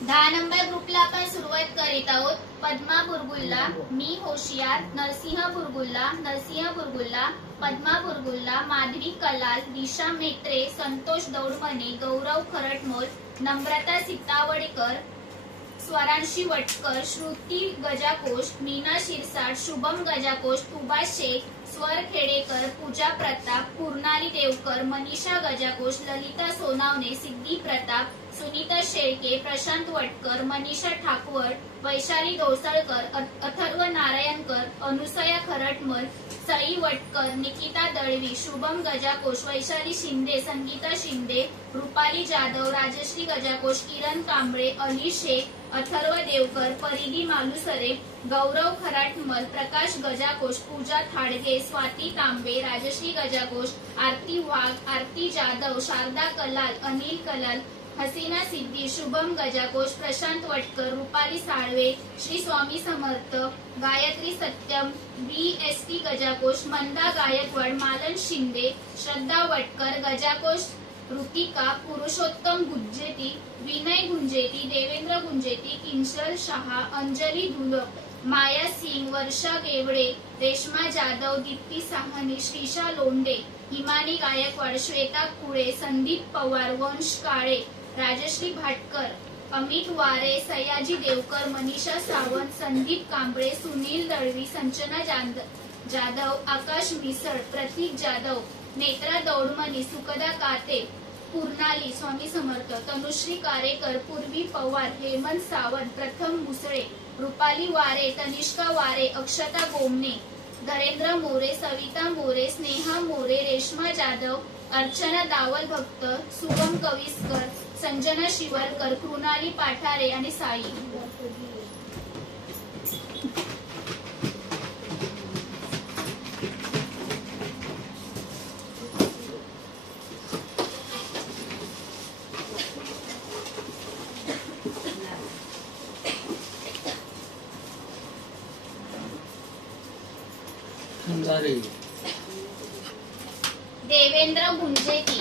10 number ग्रुपला आपण सुरुवात करीत आहोत। पद्मा बुरगुल्ला, मी होशियार, नरसिंह बुरगुल्ला, पद्मा बुरगुल्ला, माधवी कलाल, दिशा मेत्रे, संतोष दौडमने, गौरव खरटमोल, नम्रता सीतावडकर, स्वरांशी वटकर, श्रुती गजाकोश, मीना शिरसाट, शुभम गजाकोश, तुबा शेख, स्वर खेडेकर, पूजा प्रताप, पूर्णाली देवकर, मनीषा गजाकोश, ललिता सोनावणे, सिद्धी प्रताप, सुनीता शेळके, प्रशांत वटकर, मनीषा ठाकवड, वैशाली दोसळकर, अथर्व नारायणकर, अनुसया खरटमल, सई वटकर, निकिता दळवी, शुभम गजाकोश, वैशाली शिंदे, संगीता शिंदे, रुपाली जाधव, राजश्री गजाकोश, किरण कांबळे, अली शेख, अथर्व देवकर, परिधी मालुसरे, गौरव खराटमल, प्रकाश गजाकोश, पूजा थाडगे, स्वाती तांबे, राजश्री गजाकोश, आरती वाघ, आरती जाधव, शारदा कलाल, अनिल कलाल, हसीना सिद्धी, शुभम गजाकोश, प्रशांत वटकर, रुपाली साळवे, श्री स्वामी समर्थ, गायत्री सत्यम, BST गजाकोश, मंदा गायकवाड, मालन शिंदे, श्रद्धा वटकर, गजाकोश, ऋतिका, पुरुषोत्तम गुंजेती, विनय गुंजेती, देवेंद्र गुंजेती, किंचल शहा, अंजली धुलक, माया सिंग, वर्षा गेवडे, रेश्मा जाधव, दीप्ती साहनी, श्रीशा लोंडे, हिमानी गायकवाड, श्वेता कुळे, संदीप पवार, वंश काळे, राजश्री भाटकर, अमित वारे, सयाजी देवकर, मनीषा सावंत, संदीप कांबळे, सुनील दळवी, संजना जाधव, आकाश मिसळ, प्रतीक जाधव, नेत्रा दौडमनी, सुकदा काते, पूर्णाली स्वामी समर्थ, तनुश्री कारेकर, पूर्वी पवार, हेमंत सावंत, प्रथम मुसळे, रुपाली वारे, तनिष्का वारे, अक्षता गोमने, धरेंद्र मोरे, सविता मोरे, स्नेहा मोरे, रेश्मा जाधव, अर्चना दावल भक्त, शुभम कविस्कर, संजना शिवरकर, कृणाली पाठारे आणि साई। देवेंद्र गुंजेती।